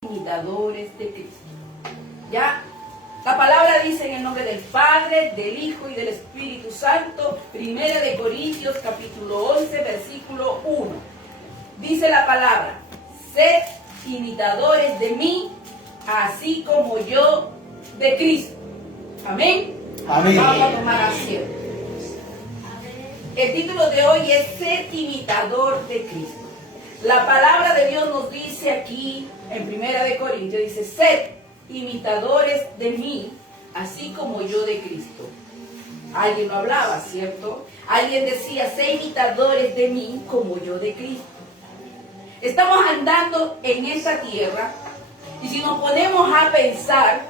imitadores de Cristo. ¿Ya? La palabra dice en el nombre del Padre, del Hijo y del Espíritu Santo, 1 Corintios capítulo 11, versículo 1. Dice la palabra: sed imitadores de mí, así como yo de Cristo. Amén. Amén. Vamos a tomar asiento. El título de hoy es Ser imitador de Cristo. La palabra de Dios nos dice aquí en 1 Corintios, dice: sed imitadores de mí, así como yo de Cristo. Alguien lo hablaba, ¿cierto? Alguien decía: sed imitadores de mí como yo de Cristo. Estamos andando en esta tierra, y si nos ponemos a pensar,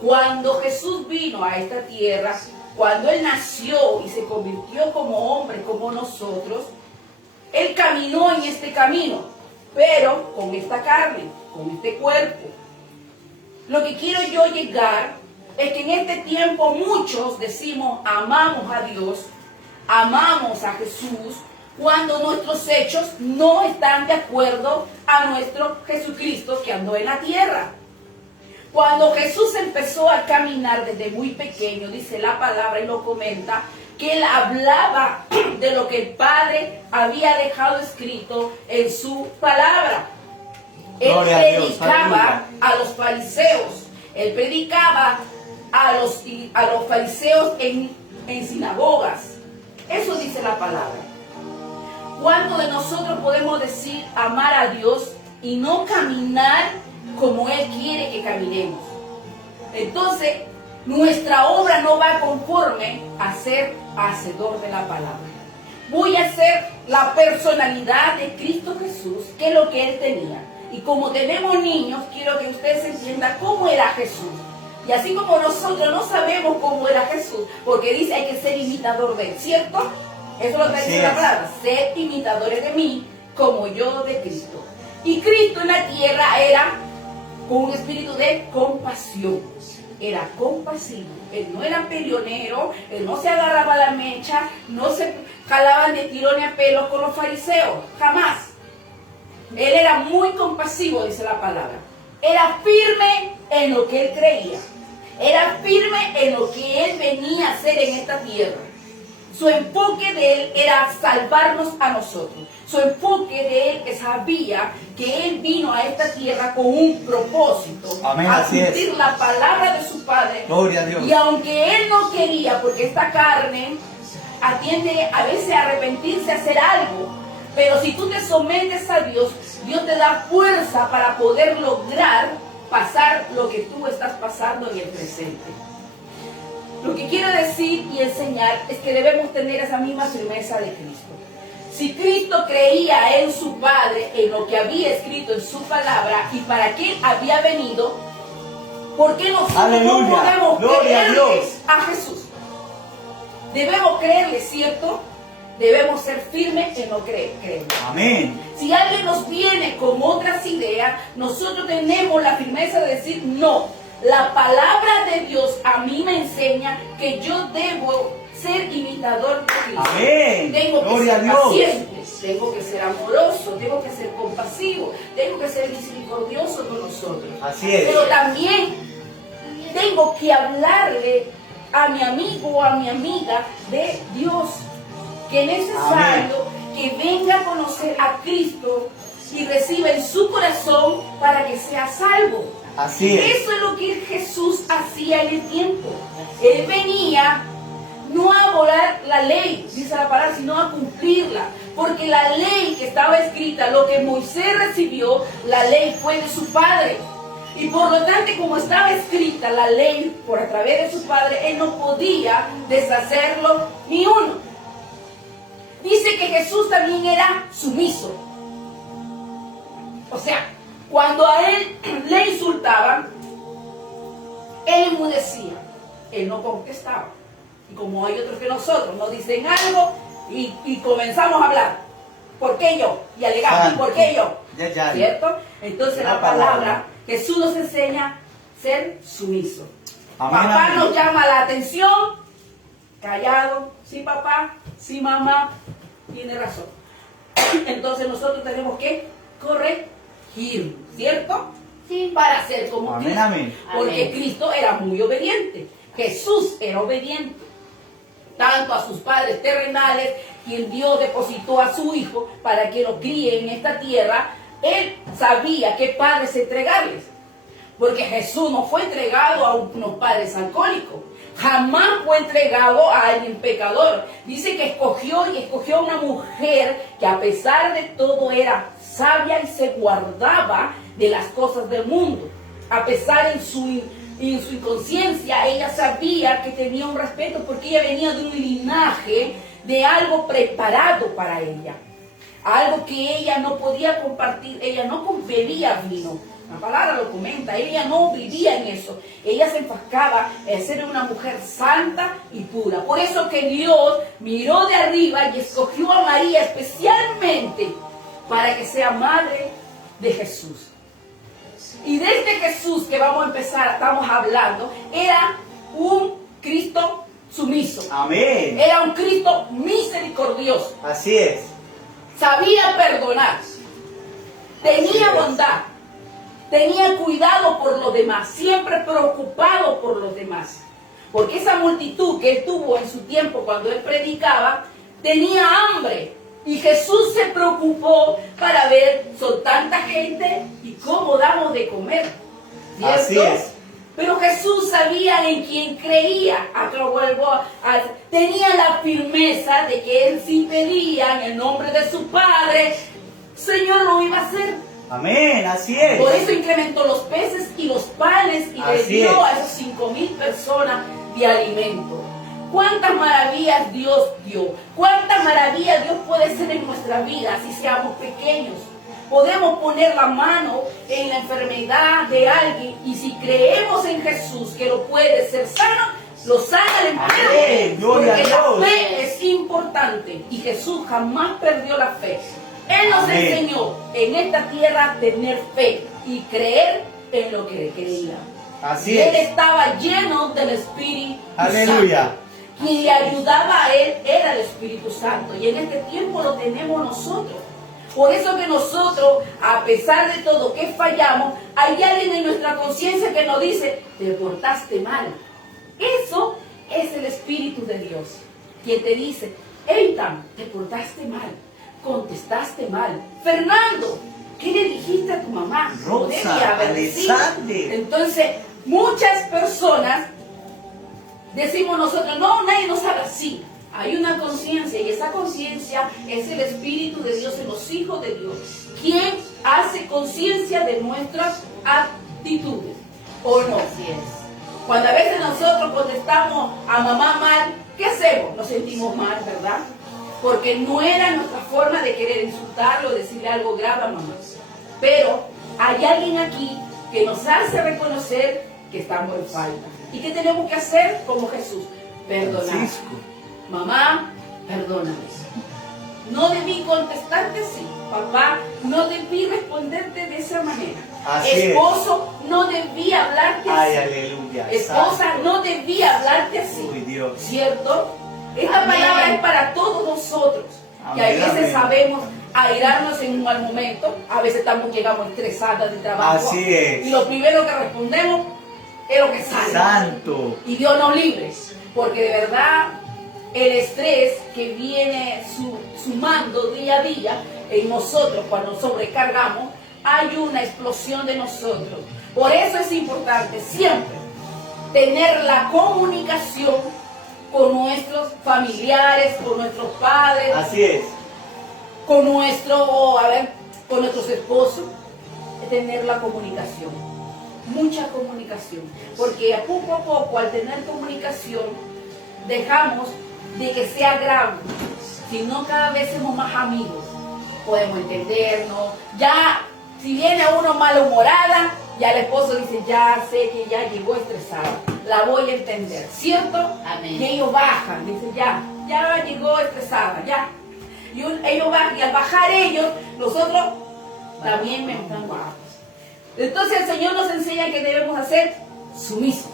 cuando Jesús vino a esta tierra, cuando Él nació y se convirtió como hombre, como nosotros, Él caminó en este camino, pero con esta carne, con este cuerpo. Lo que quiero yo llegar es que en este tiempo muchos decimos amamos a Dios, amamos a Jesús, cuando nuestros hechos no están de acuerdo a nuestro Jesucristo que andó en la tierra. Cuando Jesús empezó a caminar desde muy pequeño, dice la palabra y lo comenta, que Él hablaba de lo que el Padre había dejado escrito en su palabra. Él predicaba a los fariseos, Él predicaba a los fariseos en sinagogas. Eso dice la palabra. ¿Cuántos de nosotros podemos decir amar a Dios y no caminar como Él quiere que caminemos? Entonces, nuestra obra no va conforme a ser hacedor de la palabra. Voy a ser la personalidad de Cristo Jesús, que es lo que Él tenía. Y como tenemos niños, quiero que ustedes entiendan cómo era Jesús. Y así como nosotros no sabemos cómo era Jesús, porque dice hay que ser imitador de Él, ¿cierto? Eso es lo que dice la palabra: sed imitadores de mí, como yo de Cristo. Y Cristo en la tierra era con un espíritu de compasión. Era compasivo. Él no era peleonero, Él no se agarraba la mecha, no se jalaban de tirones a pelos con los fariseos, jamás. Él era muy compasivo, dice la palabra. Era firme en lo que Él creía. Era firme en lo que Él venía a hacer en esta tierra. Su enfoque de Él era salvarnos a nosotros. Su enfoque de Él sabía que Él vino a esta tierra con un propósito. Amén, a cumplir la palabra de su Padre. Gloria a Dios. Y aunque Él no quería, porque esta carne atiende a veces a arrepentirse, a hacer algo, pero si tú te sometes a Dios, Dios te da fuerza para poder lograr pasar lo que tú estás pasando en el presente. Lo que quiero decir y enseñar es que debemos tener esa misma firmeza de Cristo. Si Cristo creía en su Padre, en lo que había escrito en su palabra y para qué Él había venido, ¿por qué nosotros no podemos creerle a Jesús? Debemos creerle, ¿cierto? Debemos ser firmes en lo que creemos. Amén. Si alguien nos viene con otras ideas, nosotros tenemos la firmeza de decir no. La palabra de Dios a mí me enseña que yo debo ser imitador de Cristo. Amén. Tengo que Gloria ser a Dios. paciente, tengo que ser amoroso, tengo que ser compasivo, tengo que ser misericordioso con nosotros. Así es. Pero también tengo que hablarle a mi amigo o a mi amiga de Dios, que es necesario que venga a conocer a Cristo y reciba en su corazón para que sea salvo. Así es. Eso es lo que Jesús hacía en el tiempo. Él venía no a abolir la ley, dice la palabra, sino a cumplirla. Porque la ley que estaba escrita, lo que Moisés recibió, la ley fue de su padre. Y por lo tanto, como estaba escrita la ley por a través de su padre, él no podía deshacerlo ni uno. Dice que Jesús también era sumiso. O sea, cuando a él le insultaban, él enmudecía, él no contestaba. Y como hay otros que nosotros nos dicen algo y comenzamos a hablar, ¿por qué yo? Y alegamos, ¿por qué yo? ¿Cierto? Entonces la palabra, Jesús nos enseña a ser sumiso. Amén, Papá amén. nos llama la atención, callado, sí papá, sí mamá, tiene razón. Entonces nosotros tenemos que corregir, ¿cierto? Sí. para ser como Amén, Cristo. amén. Porque Amén. Cristo era muy obediente. Jesús era obediente. Tanto a sus padres terrenales, quien Dios depositó a su Hijo para que lo críe en esta tierra, Él sabía qué padres entregarles. Porque Jesús no fue entregado a unos padres alcohólicos. Jamás fue entregado a alguien pecador. Dice que escogió a una mujer que a pesar de todo era sabia y se guardaba de las cosas del mundo. A pesar en su inconsciencia, ella sabía que tenía un respeto porque ella venía de un linaje de algo preparado para ella. Algo que ella no podía compartir. Ella no bebía vino. La palabra lo comenta, ella no vivía en eso. Ella se enfocaba en ser una mujer santa y pura. Por eso que Dios miró de arriba y escogió a María especialmente para que sea madre de Jesús. Y de este Jesús que estamos hablando, era un Cristo sumiso. Amén. Era un Cristo misericordioso. Así es. Sabía perdonar. Tenía bondad. Tenía cuidado por los demás, siempre preocupado por los demás. Porque esa multitud que él tuvo en su tiempo cuando él predicaba, tenía hambre. Y Jesús se preocupó para ver, son tanta gente y cómo damos de comer. ¿Cierto? Así es. Pero Jesús sabía en quién creía. Tenía la firmeza de que él si pedía en el nombre de su Padre, Señor lo iba a hacer. Amén, así es. Por eso incrementó los peces y los panes y le Así dio es. a esas 5,000 personas de alimento. ¿Cuántas maravillas Dios dio? ¿Cuántas maravillas Dios puede hacer en nuestra vida si seamos pequeños? Podemos poner la mano en la enfermedad de alguien y si creemos en Jesús que lo puede ser sano, lo sana el Amén, enfermo. gloria a Porque la Dios. fe es importante y Jesús jamás perdió la fe. Él nos Amén. enseñó en esta tierra a tener fe y creer en lo que creía. Así Y él es. estaba lleno del Espíritu Aleluya. Santo. Quien le ayudaba a él era el Espíritu Santo. Y en este tiempo lo tenemos nosotros. Por eso que nosotros, a pesar de todo que fallamos, hay alguien en nuestra conciencia que nos dice, te portaste mal. Eso es el Espíritu de Dios. Quien te dice, Eitan, te portaste mal. Contestaste mal. Fernando, ¿qué le dijiste a tu mamá? No Rosa, debía haber sido. Alexander. Entonces, muchas personas decimos nosotros, no, nadie nos habla así. Hay una conciencia y esa conciencia es el Espíritu de Dios en los hijos de Dios, quien hace conciencia de nuestras actitudes, ¿o no? Así es. Cuando a veces nosotros contestamos a mamá mal, ¿qué hacemos? Nos sentimos mal, ¿verdad? Porque no era nuestra forma de querer insultarlo o decirle algo grave a mamá. Pero hay alguien aquí que nos hace reconocer que estamos en falta. ¿Y qué tenemos que hacer como Jesús? Perdonar. Francisco. Mamá, perdóname. No debí contestarte así. Papá, no debí responderte de esa manera. Así es. Esposo, no debí hablarte Ay, así. aleluya. Esposa, Santo. no debí hablarte así. Uy, Dios. ¿Cierto? Esta Amén. palabra es para todos nosotros. Que a Amén, veces amén. sabemos airarnos en un mal momento. A veces llegamos estresadas de trabajo. Así es. Y lo primero que respondemos es lo que sale. Santo. Y Dios nos libre. Porque de verdad el estrés que viene sumando día a día en nosotros cuando sobrecargamos, hay una explosión de nosotros. Por eso es importante siempre tener la comunicación con nuestros familiares, con nuestros padres, Así es. con con nuestros esposos, tener la comunicación, mucha comunicación, porque a poco, al tener comunicación, dejamos de que sea grave, sino cada vez somos más amigos, podemos entendernos, ya, si viene uno malhumorada, ya el esposo dice, ya sé que ya llegó estresada, la voy a entender, ¿cierto? Amén. Y ellos bajan, dicen, ya llegó estresada, ya. Y ellos bajan, y al bajar ellos, nosotros también me están bajos. Entonces el Señor nos enseña que debemos hacer sumisos,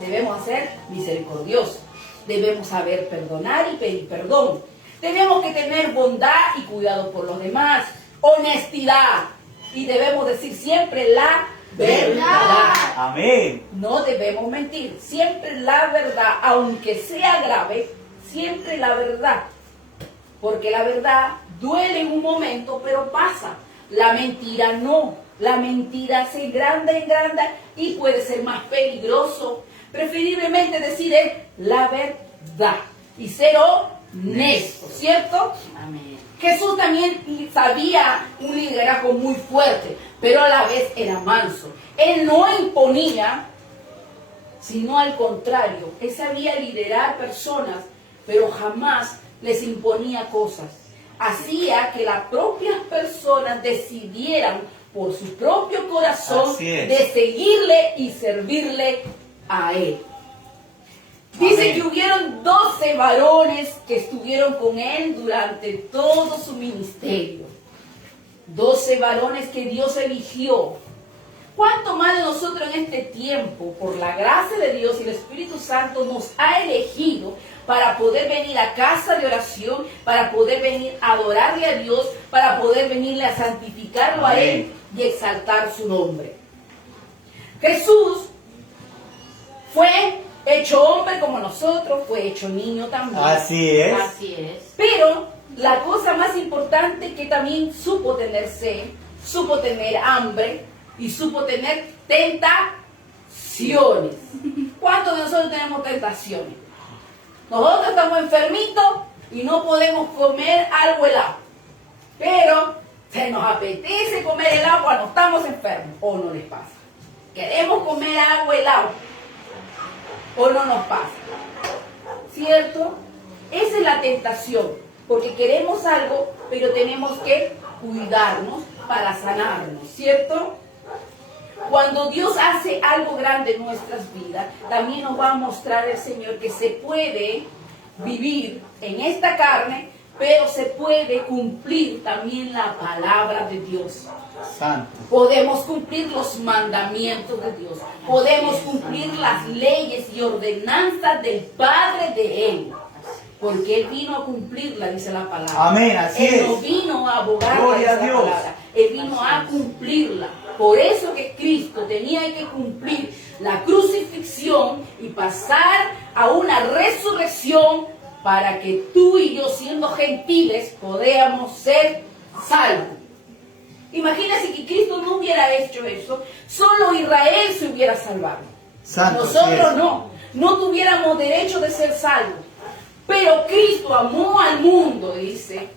debemos ser misericordiosos, debemos saber perdonar y pedir perdón. Tenemos que tener bondad y cuidado por los demás, honestidad, y debemos decir siempre la verdad. Amén. No debemos mentir. Siempre la verdad, aunque sea grave, siempre la verdad. Porque la verdad duele en un momento, pero pasa. La mentira no. La mentira se agranda y puede ser más peligroso. Preferiblemente decir es la verdad y ser honesto, ¿cierto? Amén. Jesús también sabía un liderazgo muy fuerte, pero a la vez era manso. Él no imponía, sino al contrario. Él sabía liderar personas, pero jamás les imponía cosas. Hacía que las propias personas decidieran por su propio corazón de seguirle y servirle a él. Dice Amén. que hubieron 12 varones que estuvieron con él durante todo su ministerio. 12 varones que Dios eligió. ¿Cuánto más de nosotros en este tiempo, por la gracia de Dios y el Espíritu Santo, nos ha elegido para poder venir a casa de oración, para poder venir a adorarle a Dios, para poder venirle a santificarlo a Él y exaltar su nombre? Jesús fue hecho hombre como nosotros, fue hecho niño también. Así es. Así es. Pero la cosa más importante que también supo tener sed, supo tener hambre y supo tener tentaciones. ¿Cuántos de nosotros tenemos tentaciones? Nosotros estamos enfermitos y no podemos comer algo helado. Pero se nos apetece comer helado cuando estamos enfermos. ¿O no les pasa? Queremos comer algo helado. ¿O no nos pasa? ¿Cierto? Esa es la tentación. Porque queremos algo, pero tenemos que cuidarnos para sanarnos. ¿Cierto? Cuando Dios hace algo grande en nuestras vidas, también nos va a mostrar el Señor que se puede vivir en esta carne, pero se puede cumplir también la palabra de Dios. Santo. Podemos cumplir los mandamientos de Dios. Podemos cumplir las leyes y ordenanzas del Padre de Él. Porque Él vino a cumplirla, dice la palabra. Amén, así Él no es. vino a abogar, Gloria dice a la Dios. palabra. Él vino a cumplirla. Por eso que Cristo tenía que cumplir la crucifixión y pasar a una resurrección para que tú y yo, siendo gentiles, podamos ser salvos. Imagínense que Cristo no hubiera hecho eso, solo Israel se hubiera salvado. Santo, Nosotros así es. no tuviéramos derecho de ser salvos. Pero Cristo amó al mundo, dice.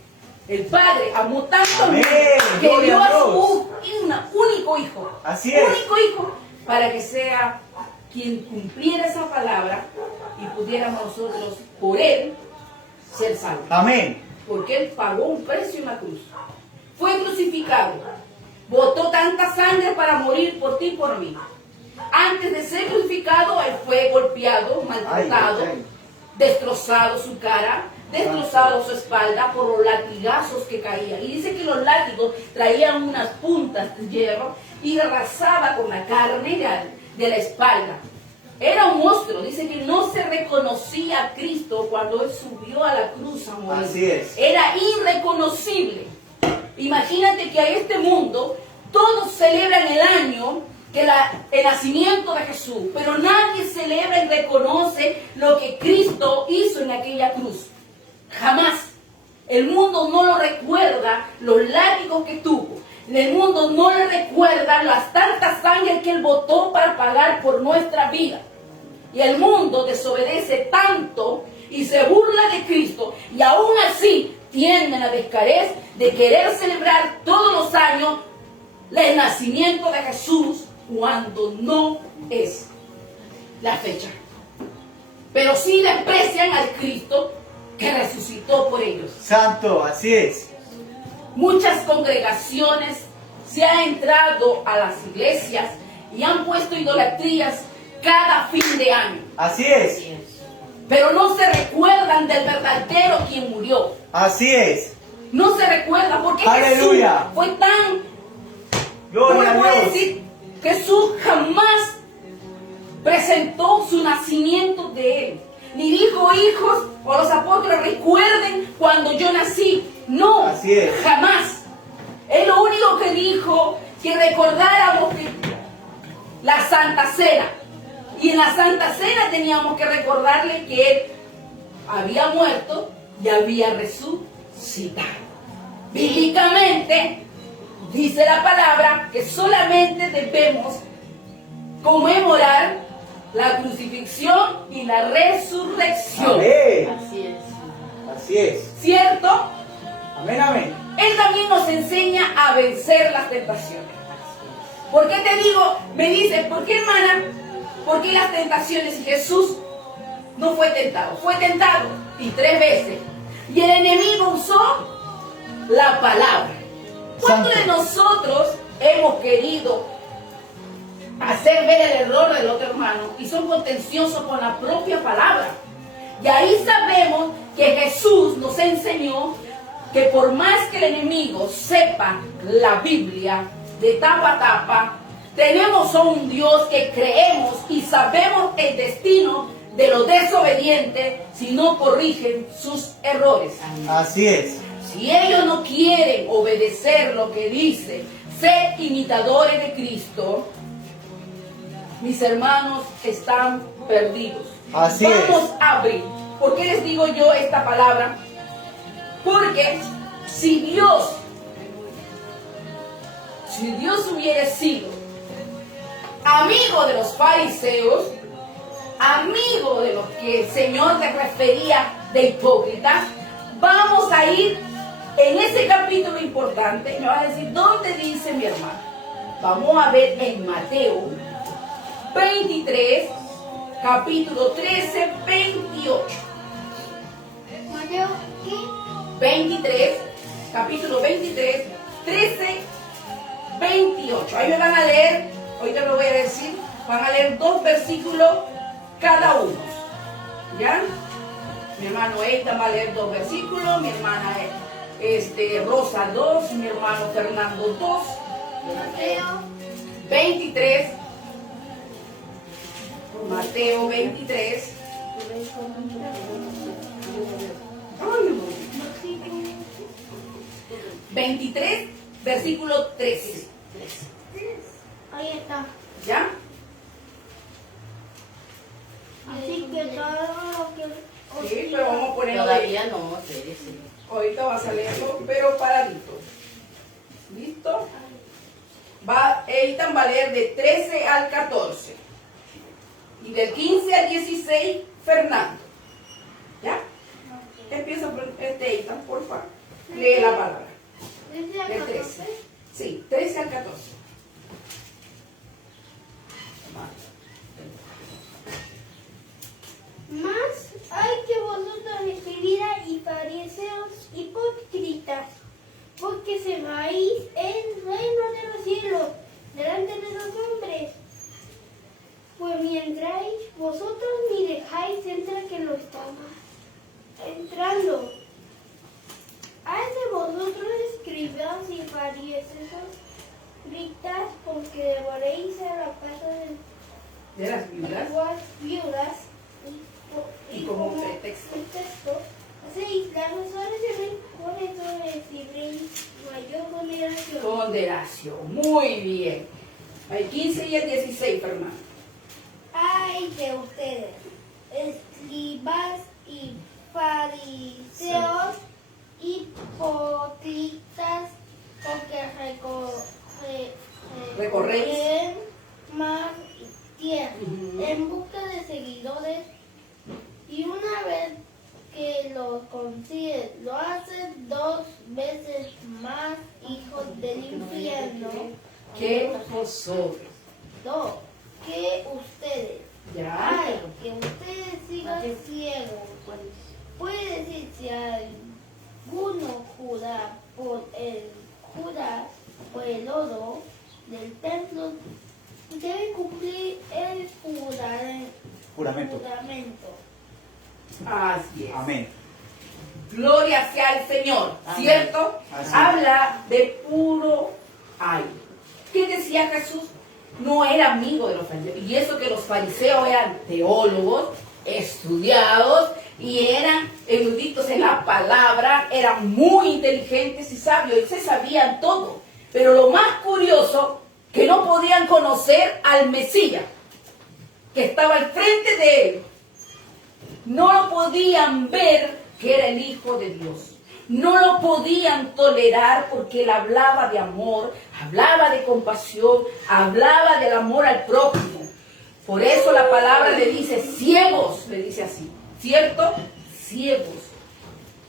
El Padre amó tanto al mundo que Gloria dio a a su Dios. único hijo. Así es. Único hijo, para que sea quien cumpliera esa palabra y pudiéramos nosotros, por Él, ser salvos. Amén. Porque Él pagó un precio en la cruz. Fue crucificado. Botó tanta sangre para morir por ti y por mí. Antes de ser crucificado, Él fue golpeado, maltratado, destrozado su cara, destrozado su espalda por los latigazos que caían. Y dice que los látigos traían unas puntas de hierro y arrasaba con la carne de la espalda. Era un monstruo. Dice que no se reconocía a Cristo cuando Él subió a la cruz a morir. Así es. Era irreconocible. Imagínate que a este mundo todos celebran el año el nacimiento de Jesús, pero nadie celebra y reconoce lo que Cristo hizo en aquella cruz. Jamás. El mundo no lo recuerda, los látigos que tuvo. El mundo no le recuerda las tantas sangre que Él botó para pagar por nuestra vida. Y el mundo desobedece tanto y se burla de Cristo, y aún así tienden a descarez de querer celebrar todos los años el nacimiento de Jesús, cuando no es la fecha. Pero sí desprecian al Cristo que resucitó por ellos. Santo, así es. Muchas congregaciones se han entrado a las iglesias y han puesto idolatrías cada fin de año. Así es. Así es. Pero no se recuerdan del verdadero quien murió. Así es. No se recuerdan porque Aleluya. Jesús fue tan... Gloria ¿Cómo a puedo Dios. decir? Jesús jamás presentó su nacimiento de Él. Ni dijo, hijos o los apóstoles, recuerden cuando yo nací. No, Así es. jamás. Él lo único que dijo, que recordáramos la Santa Cena. Y en la Santa Cena teníamos que recordarle que Él había muerto y había resucitado. Bíblicamente dice la palabra que solamente debemos conmemorar la crucifixión y la resurrección. Amén. Así es. Así es. ¿Cierto? Amén, amén. Él también nos enseña a vencer las tentaciones. ¿Por qué te digo? Me dices, ¿por qué, hermana? ¿Por qué las tentaciones? Y Jesús no fue tentado. Fue tentado y 3 veces. Y el enemigo usó la palabra. ¿Cuántos de nosotros hemos querido hacer ver el error del otro hermano y son contenciosos con la propia palabra? Y ahí sabemos que Jesús nos enseñó que por más que el enemigo sepa la Biblia de tapa a tapa, tenemos a un Dios que creemos y sabemos el destino de los desobedientes si no corrigen sus errores. Así es. Si ellos no quieren obedecer lo que dice, ser imitadores de Cristo, mis hermanos están perdidos. Así es. Vamos a abrir. ¿Por qué les digo yo esta palabra? Porque si Dios hubiera sido amigo de los fariseos, amigo de los que el Señor les refería de hipócritas, vamos a ir en ese capítulo importante. Me va a decir, ¿dónde dice mi hermano? Vamos a ver en Mateo 23, capítulo 13, 28. Mateo, ¿qué? 23, capítulo 23, 13, 28. Ahí me van a leer, ahorita lo voy a decir, van a leer 2 versículos cada uno. ¿Ya? Mi hermano Eitan va a leer 2 versículos, mi hermana Rosa 2, mi hermano Fernando 2. Mateo 23, Mateo 23. Ay, no. 23, versículo 13. Ahí está. ¿Ya? Así que todo lo que... Sí, pero vamos a ponerlo ahí. Todavía no, espérese. Ahorita vas a leerlo, pero paradito. ¿Listo? Eitan va a leer de 13 al 14. Y del 15 al 16, Fernando. ¿Ya? Empieza Eitan, por favor. Lee la palabra. ¿Desde Del acá? 13. Sí, 13 al 14. Más hay que vosotros escribirá y fariseos hipócritas, porque cerráis el reino de los cielos delante de los hombres. Pues mientras vosotros ni dejáis entrar que lo estamos entrando. Hay de vosotros escribaos y fariseos hipócritas, porque devoréis a la casa De las viudas. viudas Y como pretexto. hacéis las razones de mí, por eso recibiréis mayor condenación. Ponderación. Muy bien. El 15 y el 16, Fernando. Ay de ustedes, escribas y fariseos hipócritas, porque Recorréis mar y tierra en busca de seguidores, y una vez que lo consiguen, lo hacen 2 veces más hijos del infierno que vosotros. que ustedes. Ya. Ay, que ustedes sigan ciegos. Puede decir si alguno jura por el oro del templo, debe cumplir el Juramento. juramento. Así es. Amén. Gloria sea al Señor, Amén. ¿cierto? Así es. Habla de puro aire. ¿Qué decía Jesús? No era amigo de los fariseos. Y eso que los fariseos eran teólogos, estudiados y eran eruditos en la palabra, eran muy inteligentes y sabios, y se sabían todo. Pero lo más curioso que no podían conocer al Mesías, que estaba al frente de él. No lo podían ver que era el Hijo de Dios. No lo podían tolerar porque él hablaba de amor, hablaba de compasión, hablaba del amor al prójimo. Por eso la palabra le dice ciegos, le dice así, ¿cierto? Ciegos,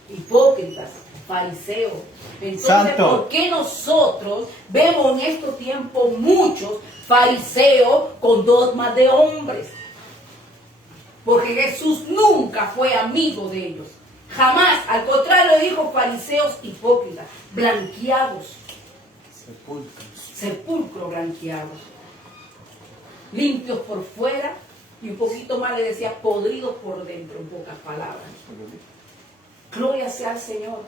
hipócritas, fariseos. Entonces, Santo. ¿por qué nosotros vemos en estos tiempos muchos fariseos con dogmas de hombres? Porque Jesús nunca fue amigo de ellos. Jamás, al contrario, dijo fariseos hipócritas, blanqueados, sepulcro blanqueados, limpios por fuera y un poquito más le decía podridos por dentro, en pocas palabras. Gloria sea al Señor.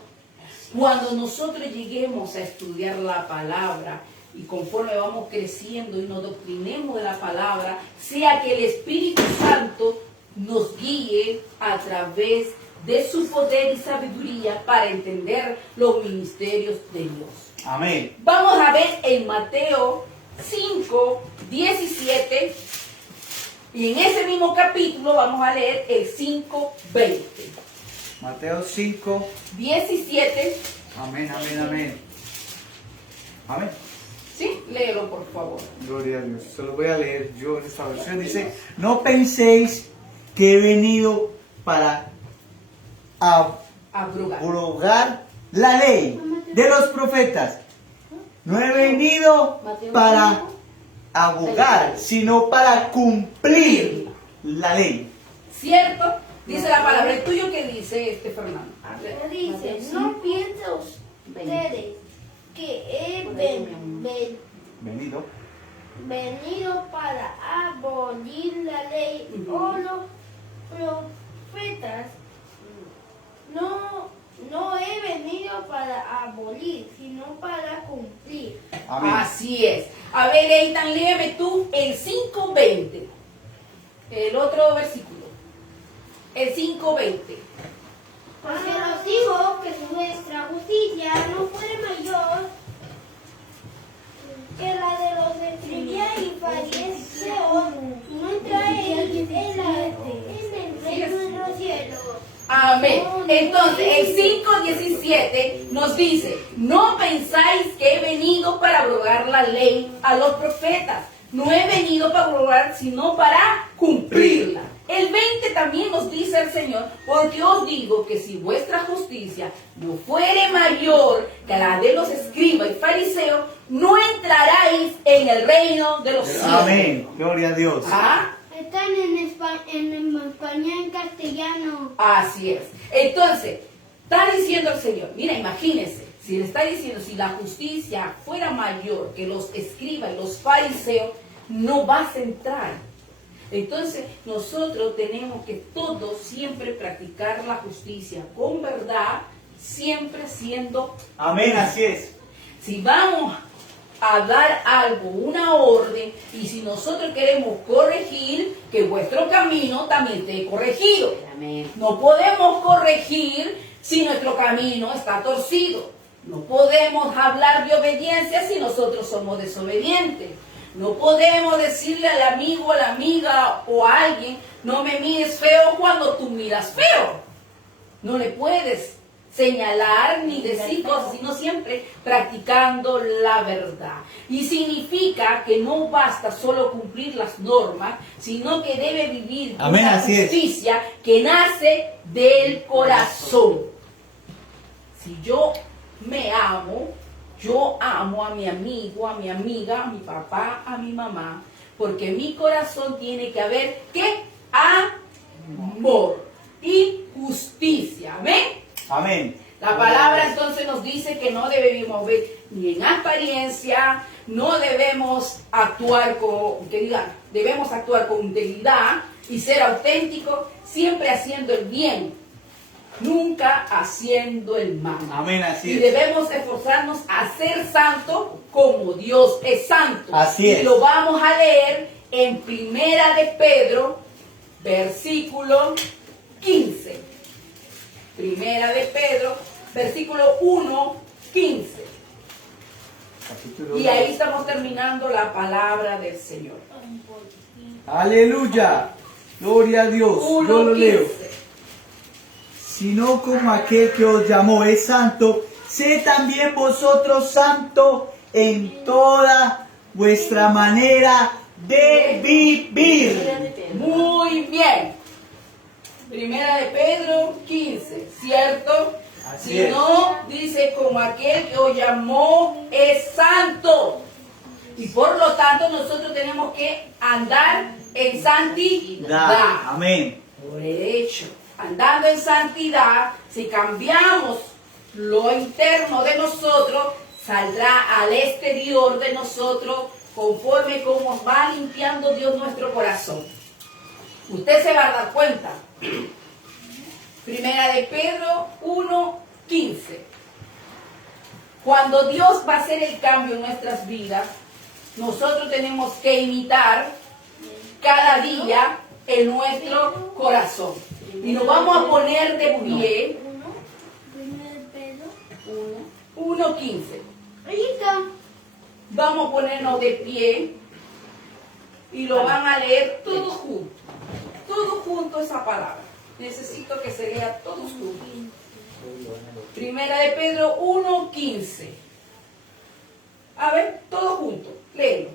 Cuando nosotros lleguemos a estudiar la palabra y conforme vamos creciendo y nos doctrinemos de la palabra, sea que el Espíritu Santo nos guíe a través de su poder y sabiduría para entender los ministerios de Dios. Amén. Vamos a ver en Mateo 5, 17, y en ese mismo capítulo vamos a leer el 5, 20. Mateo 5. 17. Amén, amén, amén. Amén. Sí, léelo por favor. Gloria a Dios. Se lo voy a leer yo en esta versión. Dice, no penséis que he venido para Abrogar. abrogar la ley de los profetas. No he venido para abogar, sino para cumplir la ley. ¿Cierto? Dice la palabra. ¿El tuyo qué dice Fernando? Dice, no piensen ustedes que he Venido. venido para abolir la ley o los profetas. No he venido para abolir, sino para cumplir. Amén. Así es. A ver, Eitan, léeme tú el 5:20. El otro versículo. El 5:20. Porque os digo que nuestra justicia no fuere mayor que la de los escribas y fariseos, no entraréis en el reino de los cielos. Amén. Entonces, el 5:17 nos dice, no pensáis que he venido para abrogar la ley a los profetas. No he venido para abrogar, sino para cumplirla. El 20 también nos dice el Señor, porque os digo que si vuestra justicia no fuere mayor que la de los escribas y fariseos, no entraráis en el reino de los cielos. Amén. Gloria a Dios. ¿Ah? Están en español, en castellano. Así es. Entonces, está diciendo el Señor, mira, imagínense, si le está diciendo, si la justicia fuera mayor que los escribas y los fariseos, no vas a entrar. Entonces, nosotros tenemos que todos siempre practicar la justicia con verdad, siempre siendo... Amén, así es. Si vamos a dar algo, una orden, y si nosotros queremos corregir, que vuestro camino también esté corregido. Amén. No podemos corregir si nuestro camino está torcido. No podemos hablar de obediencia si nosotros somos desobedientes. No podemos decirle al amigo, a la amiga o a alguien, no me mires feo cuando tú miras feo. No le puedes señalar ni decir cosas, sino siempre practicando la verdad. Y significa que no basta solo cumplir las normas, sino que debe vivir Amén, una así es. justicia que nace del corazón. Si yo me amo, yo amo a mi amigo, a mi amiga, a mi papá, a mi mamá, porque en mi corazón tiene que haber ¿qué? Amor y justicia. ¿Amén? Amén. La palabra entonces nos dice que no debemos ver ni en apariencia, no debemos actuar debemos actuar con integridad y ser auténticos, siempre haciendo el bien, nunca haciendo el mal. Amén, así Y es. debemos esforzarnos a ser santos como Dios es santo. Así y es. lo vamos a leer en Primera de Pedro, versículo 15. Primera de Pedro, versículo 1, 15. Capítulo Y 2. ahí estamos terminando la palabra del Señor. Aleluya. Gloria a Dios. Yo lo leo. 1:15. Sino como aquel que os llamó es santo, sé también vosotros santo en toda vuestra manera de vivir. Muy bien. Primera de Pedro 15, ¿cierto? Así Si es. no, dice como aquel que os llamó es santo. Y por lo tanto nosotros tenemos que andar en santidad. Amén. Por hecho, andando en santidad, si cambiamos lo interno de nosotros, saldrá al exterior de nosotros conforme como va limpiando Dios nuestro corazón. Usted se va a dar cuenta. Primera de Pedro 1:15. Cuando Dios va a hacer el cambio en nuestras vidas, nosotros tenemos que imitar cada día en nuestro corazón. Y nos vamos a poner de pie. 1:15. Ahí está. Vamos a ponernos de pie y lo van a leer todos juntos. Todos juntos esa palabra. Necesito que se lea todos juntos. Primera de Pedro 1:15. A ver, todos juntos. Léelo.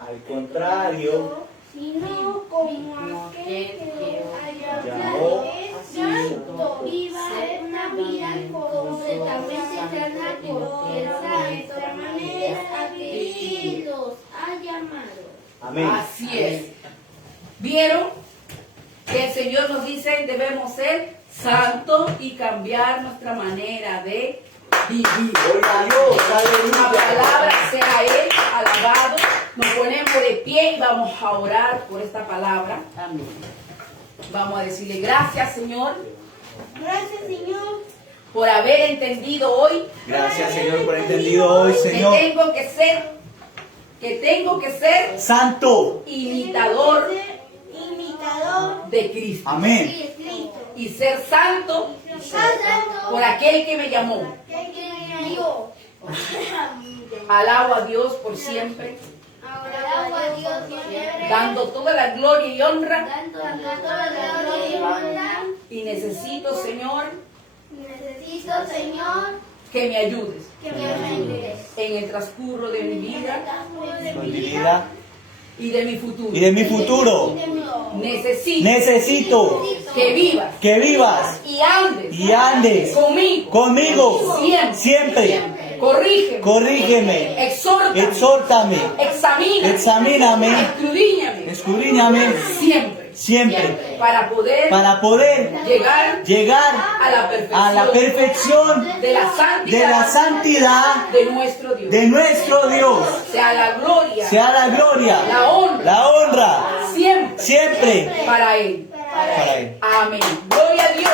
Al contrario, Sino como aquel que haya llamó es santo, viva esta vida completamente sana, porque el santo de manera a que los ha llamado. amén. Así es. ¿Vieron? Que el Señor nos dice debemos ser santos y cambiar nuestra manera de vivir. Gloria a Dios, La aleluya. palabra sea Él alabado. Nos ponemos de pie y vamos a orar por esta palabra. Amén. Vamos a decirle gracias, Señor, Gracias, Señor. por haber entendido hoy Gracias, Señor, por entendido hoy, Señor. que tengo que ser Santo. imitador Imitador de Cristo Amén. de Cristo. y ser santo Santo. por aquel que me llamó. Que yo. Alabo a Dios por siempre, Alabo a Dios siempre. dando toda la gloria y honra. Dando toda la gloria y honra. Y necesito, Señor, Necesito, Señor, que me ayudes que me ayudes. en el transcurso de mi vida Con mi vida y de mi futuro. y de mi futuro. Necesito que vivas Que vivas y andes conmigo siempre. Corrígeme, Corrígeme. exhórtame, Exhórtame. examíname, Examíname. Escudriñame. Siempre. para poder Llegar a la perfección de la santidad de nuestro Dios. de nuestro Dios. Sea la gloria, Sea la gloria, la honra, honra, siempre siempre para Él. para Él. Amén. Gloria a Dios.